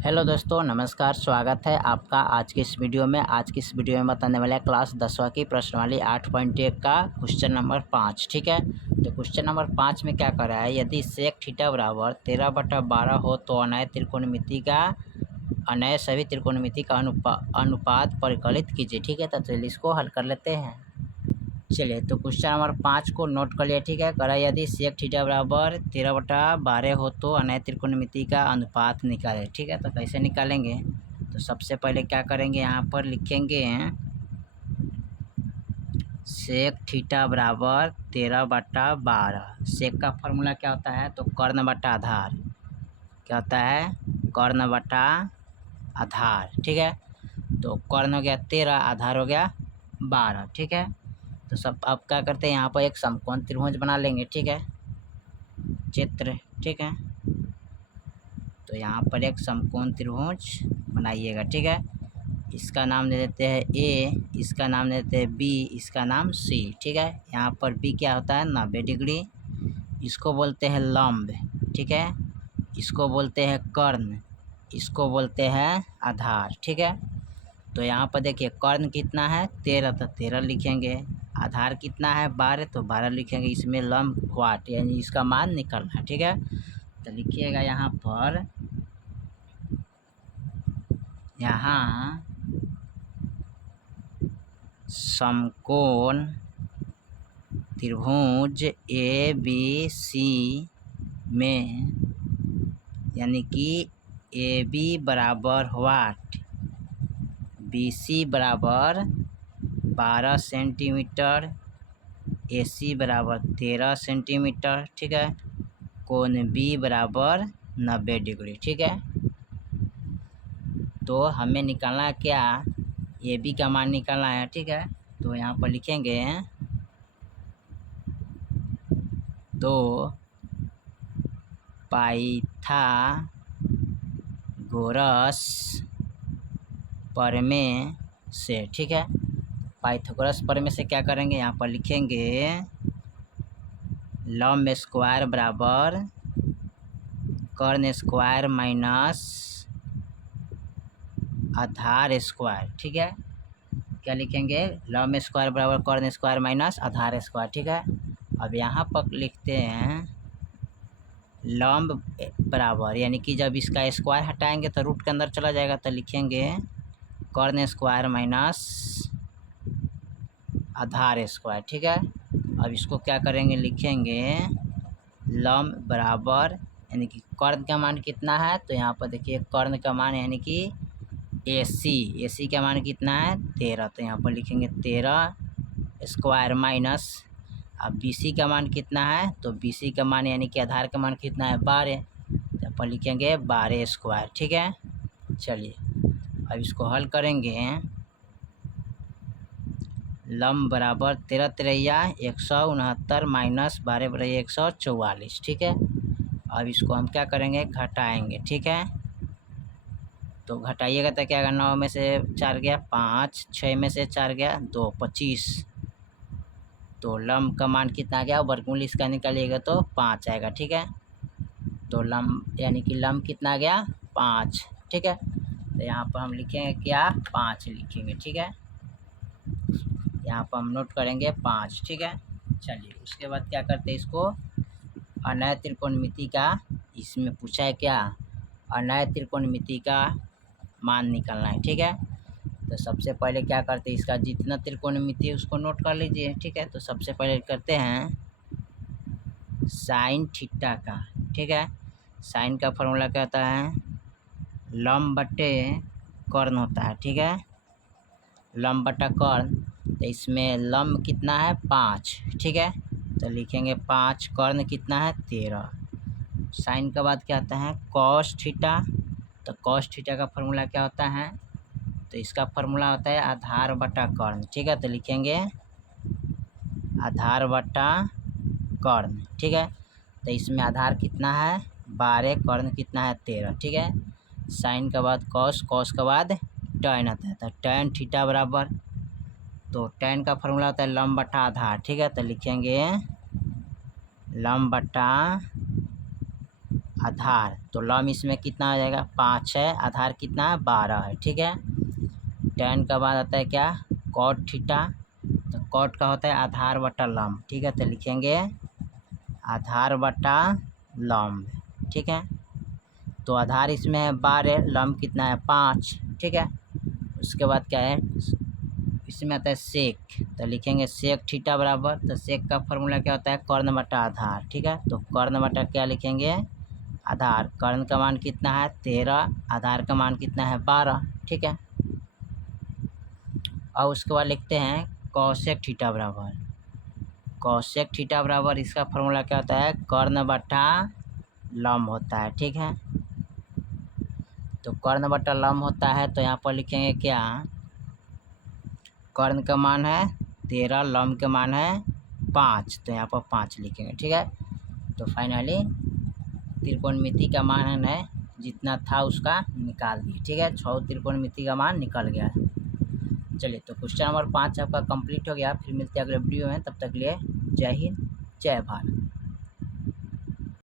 Hello दोस्तों, नमस्कार। स्वागत है आपका आज की इस वीडियो में। आज की इस वीडियो में बताने वाले हैं क्लास 10वीं की प्रश्नावली 8.1 का क्वेश्चन नंबर 5। ठीक है, तो क्वेश्चन नंबर 5 में क्या कर रहा है, यदि सेक थीटा बराबर 13/12 हो तो अनय सभी त्रिकोणमिति का अनुपात परिकलित कीजिए। ठीक है, तो चलिए इसको हल कर लेते हैं। चलिए, तो क्वेश्चन नंबर 5 को नोट कर लिया। ठीक है, करा यदि सेक थीटा बराबर 13/12 हो तो अनय त्रिकोणमिति का अनुपात निकालें। ठीक है, तो कैसे निकालेंगे, तो सबसे पहले क्या करेंगे, यहाँ पर लिखेंगे सेक थीटा बराबर 13/12। सेक का फॉर्मूला क्या होता है, तो कर्ण बटा आधार। क्या होता है, कर्ण बटा आधार। ठीक है, तो कर्ण हो गया 13, आधार हो गया 12। ठीक है, तो सब अब क्या करते हैं, यहाँ पर एक समकोण त्रिभुज बना लेंगे। ठीक है, चित्र। ठीक है, तो यहाँ पर एक समकोण त्रिभुज बनाइएगा। ठीक है, इसका नाम दे देते हैं ए, इसका नाम दे देते हैं बी, इसका नाम सी। ठीक है, यहाँ पर बी क्या होता है, 90 डिग्री। इसको बोलते हैं लंब। ठीक है, इसको बोलते हैं कर्ण, इसको बोलते हैं आधार। ठीक है, तो यहाँ पर देखिए कर्ण कितना है 13, तो 13 लिखेंगे। आधार कितना है 12, तो 12 लिखेंगे। इसमें लंब वाट यानी इसका मान निकलना है। ठीक है, तो लिखिएगा यहाँ पर, यहाँ समकोण त्रिभुज ए बी सी में यानी कि ए बी बराबर वाट, बी सी बराबर 12 सेंटीमीटर, ए सी बराबर 13 सेंटीमीटर। ठीक है, कोण बी बराबर 90 डिग्री। ठीक है, तो हमें निकालना है क्या, ए बी का मान निकालना है। ठीक है, तो यहाँ पर लिखेंगे 2 पाइथागोरस प्रमेय से। ठीक है, पाइथागोरस प्रमेय से क्या करेंगे, यहाँ पर लिखेंगे लंब स्क्वायर बराबर कर्ण स्क्वायर माइनस आधार स्क्वायर। ठीक है, क्या लिखेंगे, लंब स्क्वायर बराबर कर्ण स्क्वायर माइनस आधार स्क्वायर। ठीक है, अब यहाँ पर लिखते हैं लंब बराबर, यानी कि जब इसका स्क्वायर हटाएंगे तो रूट के अंदर चला जाएगा, तो लिखेंगे कर्ण स्क्वायर माइनस आधार स्क्वायर। ठीक है, अब इसको क्या करेंगे, लिखेंगे लंब बराबर, यानी कि कर्ण का मान कितना है, तो यहाँ पर देखिए कर्ण का मान यानी कि ए सी का मान कितना है 13, तो यहाँ पर लिखेंगे 13 स्क्वायर माइनस, अब बी सी का मान कितना है, तो बी सी का मान यानी कि आधार का मान कितना है 12, तो यहाँ पर लिखेंगे 12 स्क्वायर। ठीक है, चलिए अब इसको हल करेंगे। लंब बराबर 13 तिरैया 169 माइनस 12 बराबर 144। ठीक है, अब इसको हम क्या करेंगे, घटाएंगे। ठीक है, तो घटाइएगा तो क्या होगा, 9 में से 4 गया 5, 6 में से 4 गया 2, 25। तो लंब का मान कितना गया, वर्गमूल इसका निकालिएगा तो 5 आएगा। ठीक है, तो लंब यानी कि लंब कितना गया 5। ठीक है, तो यहाँ पर हम लिखेंगे क्या, 5 लिखेंगे। ठीक है, यहाँ पर हम नोट करेंगे 5। ठीक है, चलिए उसके बाद क्या करते हैं, इसको अनय त्रिकोणमिति का, इसमें पूछा है क्या, अनय त्रिकोणमिति का मान निकालना है। ठीक है, तो सबसे पहले क्या करते हैं, इसका जितना त्रिकोणमिति है उसको नोट कर लीजिए। ठीक है, तो सबसे पहले करते हैं साइन थीटा का। ठीक है, साइन का फॉर्मूला क्या होता है, लंब बटे कर्ण होता है। ठीक है, लंब बटा कर्ण, तो इसमें लंब कितना है 5। ठीक है, तो लिखेंगे 5, कर्ण कितना है 13। साइन के बाद क्या आता है कॉस थीटा, तो कॉस थीटा का फॉर्मूला क्या होता है, तो इसका फॉर्मूला होता है आधार बटा कर्ण। ठीक है, तो लिखेंगे आधार बटा कर्ण। ठीक है, तो इसमें आधार कितना है 12, कर्ण कितना है 13। ठीक है, साइन के बाद कॉस, कॉस के बाद टैन आता है, तो टैन थीटा बराबर, तो टैन का फॉर्मूला होता है लंब बटा आधार। ठीक है, तो लिखेंगे लंब बटा आधार, तो लम इसमें कितना आ जाएगा 5 है, आधार कितना है 12 है, ठीक है। tan का बाद आता है क्या cot थीटा, तो cot का होता है आधार बटा लम्ब, ठीक है। तो लिखेंगे आधार बटा लम्ब, ठीक है। तो आधार इसमें है 12, लम्ब कितना है 5, ठीक है। उसके बाद क्या है इसमें आता है सेक, तो लिखेंगे सेक थीटा बराबर, तो सेक का फॉर्मूला क्या होता है कर्ण बटा आधार, ठीक है। तो कर्ण बटा क्या लिखेंगे आधार, कर्ण का मान कितना है 13, आधार का मान कितना है 12, ठीक है। और उसके बाद लिखते हैं कौशेक थीटा बराबर, कौशेक थीटा बराबर इसका फॉर्मूला क्या होता है कर्ण बटा लम्ब होता है, ठीक है। तो कर्ण बटा लम्ब होता है, तो यहाँ पर लिखेंगे क्या कर्ण का मान है 13, लम्ब के मान है 5, तो यहाँ पर 5 लिखेंगे, ठीक है। तो फाइनली त्रिकोणमिति का मान है जितना था उसका निकाल दिए, ठीक है। 6 त्रिकोणमिति का मान निकल गया है। चलिए, तो क्वेश्चन नंबर 5 आपका कंप्लीट हो गया। फिर मिलते हैं अगले वीडियो में, तब तक के लिए जय हिंद जय भारत।